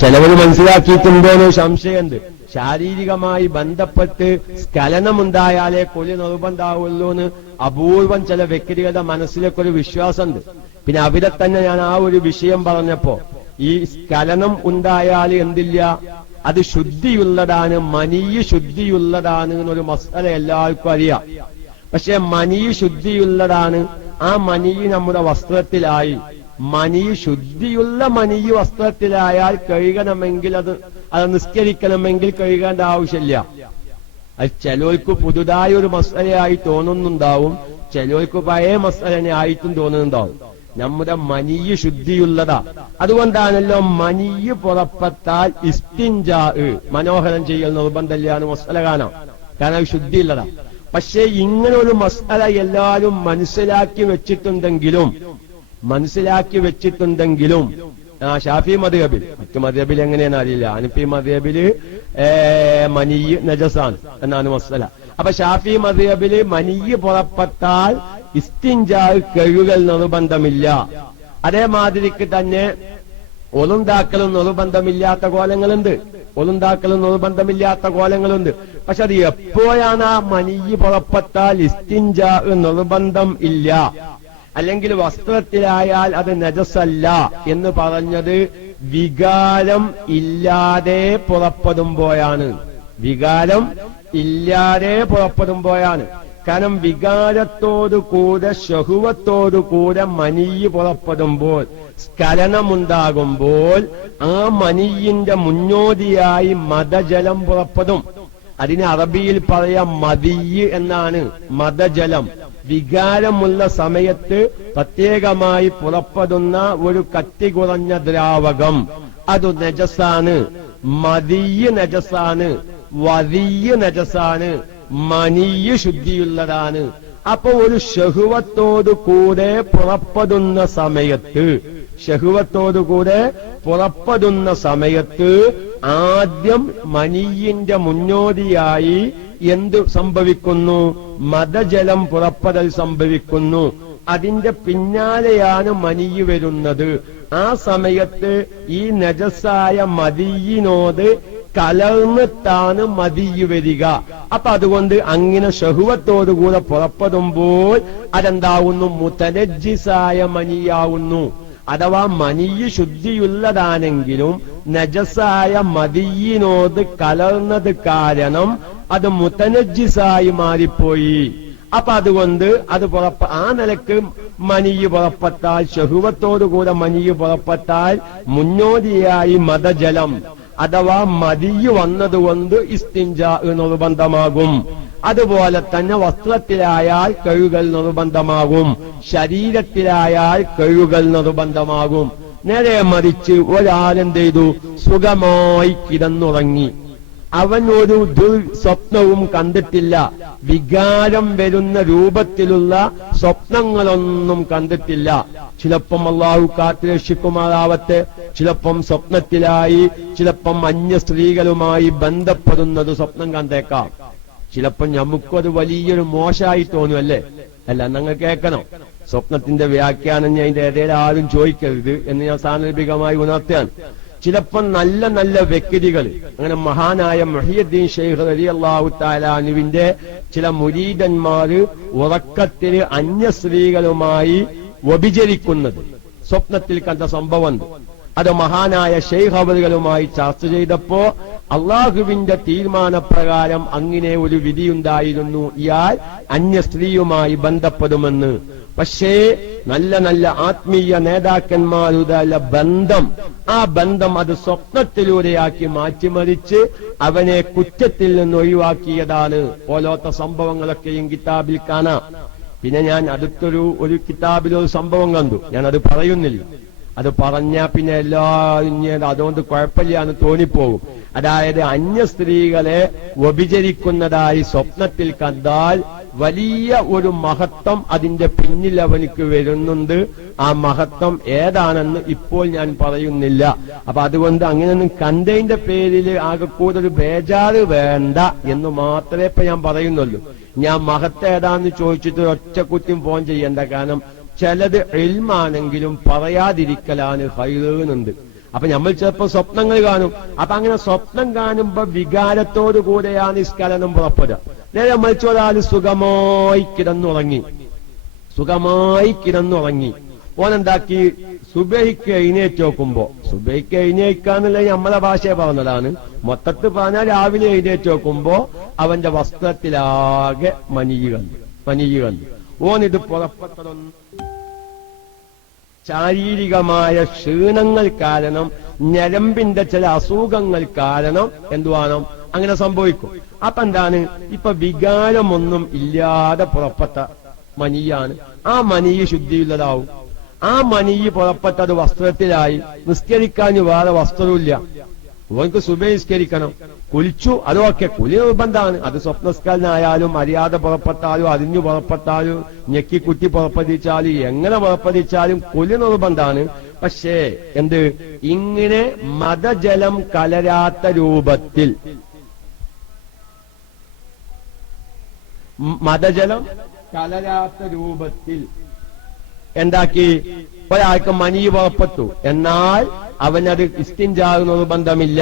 ചിലവര് മനസ്സിലാക്കിയിട്ടുണ്ടോന്ന് സംശയമുണ്ട്. ശാരീരികമായി ബന്ധപ്പെട്ട് സ്ഖലനമുണ്ടായാലേ കൊലി നിർബന്ധാവുള്ളൂ എന്ന് അപൂർവം ചില വ്യക്തികളുടെ മനസ്സിലേക്ക് ഒരു വിശ്വാസമുണ്ട്. പിന്നെ അവിടെ തന്നെ ഞാൻ ആ ഒരു വിഷയം പറഞ്ഞപ്പോ ഈ സ്കലനം ഉണ്ടായാൽ എന്തില്ല? അത് ശുദ്ധിയുള്ളതാണ് മനീയ ശുദ്ധിയുള്ളതാണ് എന്നൊരു മസാല എല്ലാവർക്കും അറിയാം. പക്ഷെ മനി ശുദ്ധിയുള്ളതാണ്. ആ മനി നമ്മുടെ വസ്ത്രത്തിലായി. മനി ശുദ്ധിയുള്ള മനി വസ്ത്രത്തിലായാൽ കഴുകണമെങ്കിൽ അത് അത് നിസ്കരിക്കണമെങ്കിൽ കഴുകേണ്ട ആവശ്യമില്ല. അത് ചിലർക്ക് പുതുതായ ഒരു മസലയായി തോന്നുന്നുണ്ടാവും ചിലർക്ക് പഴയ മസലനെ ആയിട്ടും തോന്നുന്നുണ്ടാവും. നമ്മുടെ മനിയ് ശുദ്ധിയുള്ളതാ. അതുകൊണ്ടാണല്ലോ മനിയ് പുറപ്പെട്ടാൽ ഇസ്തിഞ്ചാ മനോഹരം ചെയ്യൽ നിർബന്ധമില്ലാന്ന് മസല കാണാം. കാരണം ശുദ്ധിയുള്ളതാ. പക്ഷേ ഇങ്ങനെ ഒരു മസാല എല്ലാവരും മനസ്സിലാക്കി വെച്ചിട്ടുണ്ടെങ്കിലും മനസ്സിലാക്കി വെച്ചിട്ടുണ്ടെങ്കിലും ആ ഷാഫി മദ്ഹബിൽ മറ്റു മദ്ഹബിൽ എങ്ങനെയാണ് അറിയില്ല. അനഫി മദ്ഹബിൽ മനിയ് നജസാൻ എന്നാണ് മസല അപ്പൊ ഷാഫി മദ്ഹബിൽ മനിയ് പുറപ്പെട്ടാൽ ഇസ്തിഞ്ചാ കഴുകൽ നിർബന്ധമില്ല. അതേമാതിരിക്ക് തന്നെ ഒളുണ്ടാക്കലും നിർബന്ധമില്ലാത്ത കോലങ്ങളുണ്ട്. ഒളുണ്ടാക്കലും നിർബന്ധമില്ലാത്ത കോലങ്ങളുണ്ട്. പക്ഷെ അത് എപ്പോഴാണ് ആ മനിയ് പുറപ്പെട്ടാൽ ഇസ്തിഞ്ച നിർബന്ധം ഇല്ല. അല്ലെങ്കിൽ വസ്ത്രത്തിലായാൽ അത് നജസല്ല എന്ന് പറഞ്ഞത് വികാരം ഇല്ലാതെ പുറപ്പെടുമ്പോഴാണ് വികാരം ഇല്ലാതെ പുറപ്പെടുമ്പോഴാണ് കാരണം വികാരത്തോടു കൂടെ ശഹുവത്തോടു കൂടെ മനിയ് പുറപ്പെടുമ്പോൾ സ്ഖലനമുണ്ടാകുമ്പോൾ ആ മനിയിന്റെ മുന്നോടിയായി മതജലം പുറപ്പെടും. അതിന് അറബിയിൽ പറയാം മതിയ് എന്നാണ്. മതജലം വികാരമുള്ള സമയത്ത് പ്രത്യേകമായി പുറപ്പെടുന്ന ഒരു കട്ടി കുറഞ്ഞ ദ്രാവകം. അത് നജസാണ്. മതിയ് നജസാണ്. വതിയ് നജസാണ്. മനിയ് ശുദ്ധിയുള്ളതാണ്. അപ്പൊ ഒരു ഷഹുവത്തോടു കൂടെ പുറപ്പെടുന്ന സമയത്ത് ഷഹുവത്തോടുകൂടെ പുറപ്പെടുന്ന സമയത്ത് ആദ്യം മനിയിന്റെ മുന്നോടിയായി എന്ത് സംഭവിക്കുന്നു? മതജലം പുറപ്പെടൽ സംഭവിക്കുന്നു. അതിന്റെ പിന്നാലെയാണ് മനിയ് വരുന്നത്. ആ സമയത്ത് ഈ നജസായ മതിയിനോട് കലർന്നിട്ടാണ് മതിയ് വരിക. അപ്പൊ അതുകൊണ്ട് അങ്ങനെ ഷഹുവത്തോടുകൂടെ പുറപ്പെടുമ്പോൾ അതെന്താവുന്നു? മുതലജിസായ മനിയാവുന്നു. അഥവാ മനിയ് ശുദ്ധിയുള്ളതാണെങ്കിലും നജസായ മതിയിനോട് കലർന്നത് കാരണം അത് മുത്തനജിസായി മാറിപ്പോയി. അപ്പൊ അതുകൊണ്ട് അത് പുറപ്പ ആ നിലയ്ക്ക് മനിയ് പുറപ്പെട്ടാൽ ഷഹുവത്തോടുകൂടെ മനിയ് പുറപ്പെട്ടാൽ മുന്നോടിയായി മതജലം അഥവാ മതിയ് വന്നതുകൊണ്ട് ഇസ്തിഞ്ച നിർബന്ധമാകും. അതുപോലെ തന്നെ വസ്ത്രത്തിലായാൽ കഴുകൽ നിർബന്ധമാകും. ശരീരത്തിലായാൽ കഴുകൽ നിർബന്ധമാകും. നേരെ മറിച്ച് ഒരാളെന്ത് ചെയ്തു? സുഖമായി കിടന്നുറങ്ങി. അവൻ ഒരു ദുർസ്വപ്നവും കണ്ടിട്ടില്ല. വികാരം വരുന്ന രൂപത്തിലുള്ള സ്വപ്നങ്ങളൊന്നും കണ്ടിട്ടില്ല. ചിലപ്പം അള്ളാഹു കാത്തുരക്ഷിക്കുമാറാവട്ടെ ചിലപ്പം സ്വപ്നത്തിലായി ചിലപ്പം അന്യ സ്ത്രീകളുമായി ബന്ധപ്പെടുന്നത് സ്വപ്നം കണ്ടേക്കാം. ചിലപ്പം നമുക്കത് വലിയൊരു മോശമായി തോന്നും അല്ലേ അല്ല നിങ്ങൾ കേൾക്കണം. സ്വപ്നത്തിന്റെ വ്യാഖ്യാനം ഞാൻ ഇതിന്റെ ഇടയിൽ ആരും ചോദിക്കരുത് എന്ന് ഞാൻ സാന്ദർഭികമായി ഉണർത്തുകയാണ്. ചിലപ്പോൾ നല്ല നല്ല വ്യക്തികൾ അങ്ങനെ മഹാനായ മഹിയുദ്ദീൻ ഷെയ്ഖ് അലി അള്ളാഹു താലാനുവിന്റെ ചില മുരീദന്മാര് ഉറക്കത്തിൽ അന്യ സ്ത്രീകളുമായി വ്യഭിചരിക്കുന്നത് സ്വപ്നത്തിൽ കണ്ട സംഭവം അത് മഹാനായ ഷെയ്ഖ് അവറുകളുമായി ചർച്ച ചെയ്തപ്പോ അള്ളാഹുവിന്റെ തീരുമാനപ്രകാരം അങ്ങനെ ഒരു വിധിയുണ്ടായിരുന്നു. ഇയാൾ അന്യ സ്ത്രീയുമായി ബന്ധപ്പെടുമെന്ന് പക്ഷേ നല്ല നല്ല ആത്മീയ നേതാക്കന്മാരുടെ ബന്ധം ആ ബന്ധം അത് സ്വപ്നത്തിലൂടെയാക്കി മാറ്റിമറിച്ച് അവനെ കുറ്റത്തിൽ നിന്ന് ഒഴിവാക്കിയതാണ് പോലോത്ത സംഭവങ്ങളൊക്കെയും കിതാബിൽ കാണാം. പിന്നെ ഞാൻ അടുത്തൊരു ഒരു കിതാബിലൊരു സംഭവം കണ്ടു. ഞാൻ അത് പറയുന്നില്ല. അത് പറഞ്ഞാ പിന്നെ എല്ലാവരും അതുകൊണ്ട് കുഴപ്പമില്ല എന്ന് തോന്നിപ്പോകും. അതായത് അന്യ സ്ത്രീകളെ വ്യഭിചരിക്കുന്നതായി സ്വപ്നത്തിൽ കണ്ടാൽ വലിയ ഒരു മഹത്വം അതിന്റെ പിന്നിൽ അവനിക്ക് വരുന്നുണ്ട്. ആ മഹത്വം ഏതാണെന്ന് ഇപ്പോൾ ഞാൻ പറയുന്നില്ല. അപ്പൊ അതുകൊണ്ട് അങ്ങനെയൊന്നും കണ്ടതിന്റെ പേരിൽ ആകെ കൂടുതൽ ബേജാറ് വേണ്ട എന്ന് മാത്രമേ ഇപ്പൊ ഞാൻ പറയുന്നുള്ളൂ. ഞാൻ മഹത്വം ഏതാന്ന് ചോദിച്ചിട്ട് ഒറ്റക്കുത്തിയും ഫോൺ ചെയ്യേണ്ട. കാരണം ചിലത് എൽമാണെങ്കിലും പറയാതിരിക്കലാണ് ഹൈറുന്നുണ്ട്. അപ്പൊ നമ്മൾ ചിലപ്പോൾ സ്വപ്നങ്ങൾ കാണും. അപ്പൊ അങ്ങനെ സ്വപ്നം കാണുമ്പോ വികാരത്തോടു കൂടെയാണ് ഈ സ്കലനം പുറപ്പെടുക. നേരെ മരിച്ചു ഒരാൾ സുഖമായി കിടന്നുറങ്ങി. സുഖമായി കിടന്നുറങ്ങി. ഓനെന്താക്കി? സുബഹിക്ക് എഴുന്നേറ്റ് നോക്കുമ്പോ സുബഹിക്ക് എഴുന്നേക്കാന്നുള്ള നമ്മളെ ഭാഷയെ പറഞ്ഞതാണ്. മൊത്തത്തിൽ പറഞ്ഞാൽ രാവിലെ എഴുന്നേറ്റ് നോക്കുമ്പോ അവന്റെ വസ്ത്രത്തിലാകെ മനിയ് കണ്ടു മനിയ് കണ്ടു ഓനിത് പുറപ്പെട്ടതൊന്നും ശാരീരികമായ ക്ഷീണങ്ങൾ കാരണം ഞരമ്പിന്റെ ചില അസുഖങ്ങൾ കാരണം എന്തുവാണോ? അങ്ങനെ സംഭവിക്കും. അപ്പൊ എന്താണ്? ഇപ്പൊ വികാരമൊന്നും ഇല്ലാതെ പുറപ്പെട്ട മനിയാണ്. ആ മനിയ് ശുദ്ധിയുള്ളതാവും. ആ മനിയ് പുറപ്പെട്ടത് വസ്ത്രത്തിലായി. നിസ്കരിക്കാൻ വേറെ വസ്ത്രമില്ല ഓനക്ക് സുബഹിസ്കരിക്കണം കുലിച്ചു അതൊക്കെ കുലി നിർബന്ധമാണ്. അത് സ്വപ്നസ്കലനായാലും അറിയാതെ പുറപ്പെട്ടാലും അറിഞ്ഞു പുറപ്പെട്ടാലും ഞെക്കിക്കുറ്റി പുറപ്പെടുവിച്ചാലും എങ്ങനെ പുറപ്പെടുവിച്ചാലും കുലി നിർബന്ധമാണ്. പക്ഷേ എന്ത്? ഇങ്ങനെ മതജലം കലരാത്ത രൂപത്തിൽ മതജലം? കലരാത്ത രൂപത്തിൽ. എന്താക്കി? ഒരാൾക്ക് മനി പുറപ്പെട്ടു എന്നാൽ അവനത് ഇസ്റ്റിഞ്ചാകുന്നത് നിർബന്ധമില്ല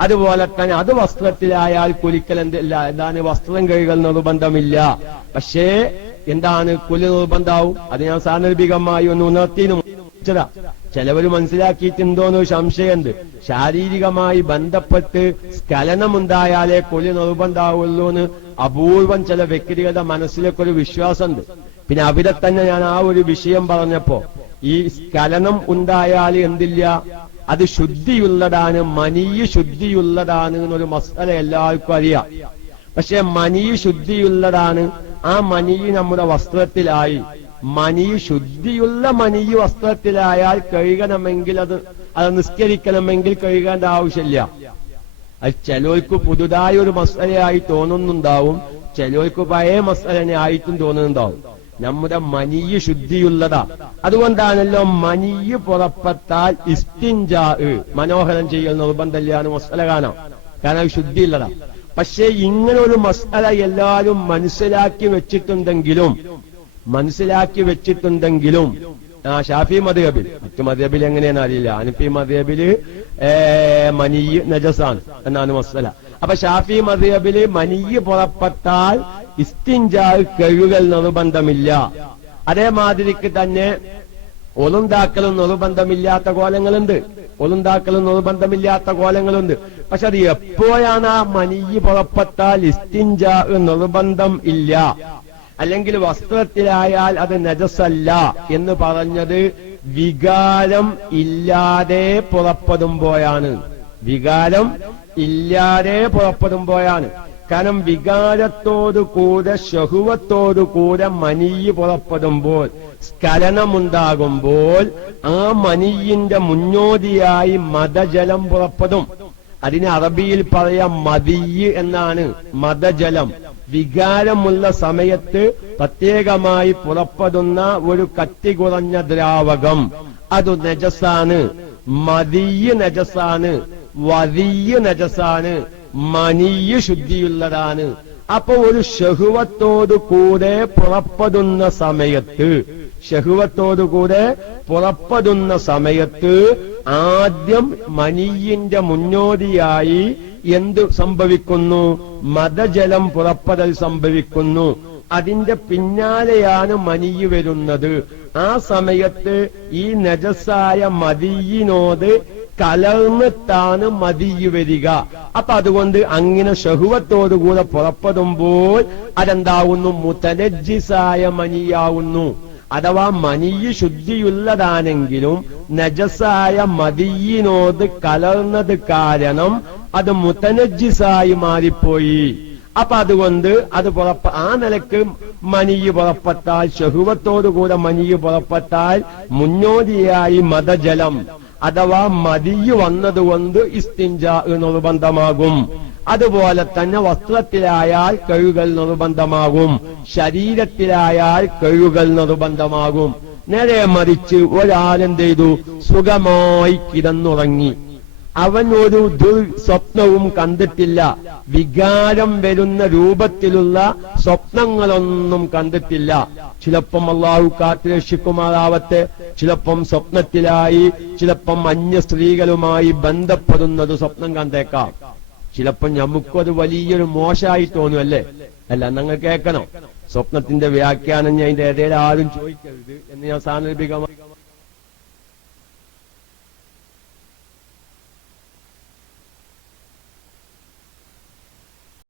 അതുപോലെ തന്നെ അത് വസ്ത്രത്തിലായാൽ കുലിക്കൽ എന്തില്ല എന്താണ് വസ്ത്രം കഴുകൽ നിർബന്ധമില്ല പക്ഷേ എന്താണ് കുലി നിർബന്ധാവും അത് ഞാൻ സാന്ദർഭികമായി ഒന്ന് ഉണർത്തിനും ചിലവര് മനസ്സിലാക്കിയിട്ടുണ്ടോന്ന് ഒരു സംശയമുണ്ട്. ശാരീരികമായി ബന്ധപ്പെട്ട് സ്ഖലനമുണ്ടായാലേ കൊലി നിർബന്ധാവുള്ളൂ എന്ന് അപൂർവം ചില വ്യക്തികളുടെ മനസ്സിലേക്കൊരു വിശ്വാസമുണ്ട്. പിന്നെ അവിടെ തന്നെ ഞാൻ ആ ഒരു വിഷയം പറഞ്ഞപ്പോ ഈ സ്ഖലനം ഉണ്ടായാൽ എന്തില്ല? അത് ശുദ്ധിയുള്ളതാണ് മനീയ ശുദ്ധിയുള്ളതാണ് എന്നൊരു മസാല എല്ലാവർക്കും അറിയാം. പക്ഷെ മനി ശുദ്ധിയുള്ളതാണ്. ആ മനി നമ്മുടെ വസ്ത്രത്തിലായി. മനി ശുദ്ധിയുള്ള മനി വസ്ത്രത്തിലായാൽ കഴുകണമെങ്കിൽ അത് അത് നിസ്കരിക്കണമെങ്കിൽ കഴുകേണ്ട ആവശ്യമില്ല. അത് ചിലർക്ക് പുതുതായി ഒരു മസലയായി തോന്നുന്നുണ്ടാവും. ചിലർക്ക് പഴയ മസലനെ ആയിട്ടും തോന്നുന്നുണ്ടാവും. നമ്മുടെ മനിയ് ശുദ്ധിയുള്ളതാ. അതുകൊണ്ടാണല്ലോ മനിയ് പുറപ്പെട്ടാൽ ഇസ്തിഞ്ചാ മനോഹരം ചെയ്യൽ നിർബന്ധമില്ല എന്ന് മസല കാണാം. കാരണം ശുദ്ധിയുള്ളതാ. പക്ഷേ ഇങ്ങനൊരു ഒരു മസല എല്ലാവരും മനസ്സിലാക്കി വെച്ചിട്ടുണ്ടെങ്കിലും മനസ്സിലാക്കി വെച്ചിട്ടുണ്ടെങ്കിലും ആ ഷാഫി മദ്ഹബിൽ. മറ്റു മദ്ഹബിൽ എങ്ങനെയാണെന്ന് അറിയില്ല. അനഫി മദ്ഹബിൽ മനിയ് നജസാണ്. എന്നാണ് മസല അപ്പൊ ഷാഫി മദ്ഹബിൽ മനിയ് പുറപ്പെട്ടാൽ ഇസ്തിഞ്ചാൽ കഴുകൽ നിർബന്ധമില്ല. അതേമാതിരിക്ക് തന്നെ ഒളുണ്ടാക്കലും നിർബന്ധമില്ലാത്ത കോലങ്ങളുണ്ട്. ഒളുണ്ടാക്കലും നിർബന്ധമില്ലാത്ത കോലങ്ങളുണ്ട്. പക്ഷെ അത് എപ്പോഴാണ് ആ മനിയ് പുറപ്പെട്ടാൽ ഇസ്തിഞ്ച നിർബന്ധം ഇല്ല? അല്ലെങ്കിൽ വസ്ത്രത്തിലായാൽ അത് നജസല്ല എന്ന് പറഞ്ഞത് വികാരം ഇല്ലാതെ പുറപ്പെടുമ്പോഴാണ് വികാരം ഇല്ലാതെ പുറപ്പെടുമ്പോഴാണ് കാരണം വികാരത്തോടു കൂടെ ഷഹുവത്തോടു കൂടെ മനിയ് പുറപ്പെടുമ്പോൾ സ്ഖലനമുണ്ടാകുമ്പോൾ ആ മനിയിന്റെ മുന്നോടിയായി മതജലം പുറപ്പെടും. അതിന് അറബിയിൽ പറയാം മതിയ് എന്നാണ്. മതജലം വികാരമുള്ള സമയത്ത് പ്രത്യേകമായി പുറപ്പെടുന്ന ഒരു കട്ടി കുറഞ്ഞ ദ്രാവകം. അത് നജസാണ്. മതിയ് നജസാണ്. വതിയ് നജസാണ്. മനിയ് ശുദ്ധിയുള്ളതാണ്. അപ്പൊ ഒരു ഷഹുവത്തോടു കൂടെ പുറപ്പെടുന്ന സമയത്ത് ഷഹുവത്തോടു കൂടെ പുറപ്പെടുന്ന സമയത്ത് ആദ്യം മനിയിന്റെ മുന്നോടിയായി എന്ത് സംഭവിക്കുന്നു? മതജലം പുറപ്പെടൽ സംഭവിക്കുന്നു. അതിന്റെ പിന്നാലെയാണ് മനിയ് വരുന്നത്. ആ സമയത്ത് ഈ നജസായ മതിയിനോട് കലർന്നിട്ടാണ് മതിയ് വരിക. അപ്പൊ അതുകൊണ്ട് അങ്ങനെ ഷഹുവത്തോടുകൂടെ പുറപ്പെടുമ്പോൾ അതെന്താവുന്നു? മുതലജിസായ മനിയാവുന്നു. അഥവാ മനിയ് ശുദ്ധിയുള്ളതാണെങ്കിലും നജസായ മതിയിനോട് കലർന്നത് കാരണം അത് മുത്തനജിസായി മാറിപ്പോയി. അപ്പൊ അതുകൊണ്ട് അത് പുറപ്പ ആ നിലയ്ക്ക് മനിയ് പുറപ്പെട്ടാൽ ഷഹുവത്തോടുകൂടെ മനിയ് പുറപ്പെട്ടാൽ മുന്നോടിയായി മതജലം. അഥവാ മതിയ് വന്നതുകൊണ്ട് ഇസ്തിഞ്ച നിർബന്ധമാകും. അതുപോലെ തന്നെ വസ്ത്രത്തിലായാൽ കഴുകൽ നിർബന്ധമാകും. ശരീരത്തിലായാൽ കഴുകൽ നിർബന്ധമാകും. നേരെ മറിച്ച് ഒരാളെന്ത് ചെയ്തു സുഖമായി കിടന്നുറങ്ങി. അവൻ ഒരു ദുർസ്വപ്നവും കണ്ടിട്ടില്ല. വികാരം വരുന്ന രൂപത്തിലുള്ള സ്വപ്നങ്ങളൊന്നും കണ്ടിട്ടില്ല. ചിലപ്പം അള്ളാഹു കാത്തുരക്ഷിക്കുമാറാവട്ടെ. ചിലപ്പം സ്വപ്നത്തിലായി ചിലപ്പം അന്യ സ്ത്രീകളുമായി ബന്ധപ്പെടുന്നത് സ്വപ്നം കണ്ടേക്കാം. ചിലപ്പം നമുക്കത് വലിയൊരു മോശമായി തോന്നുമല്ലേ അല്ല നിങ്ങൾ കേൾക്കണം. സ്വപ്നത്തിന്റെ വ്യാഖ്യാനം ഞാൻ ഇതിന്റെ ഇടയിൽ ആരും ചോദിക്കരുത് എന്ന് ഞാൻ സാന്ദർഭികമായി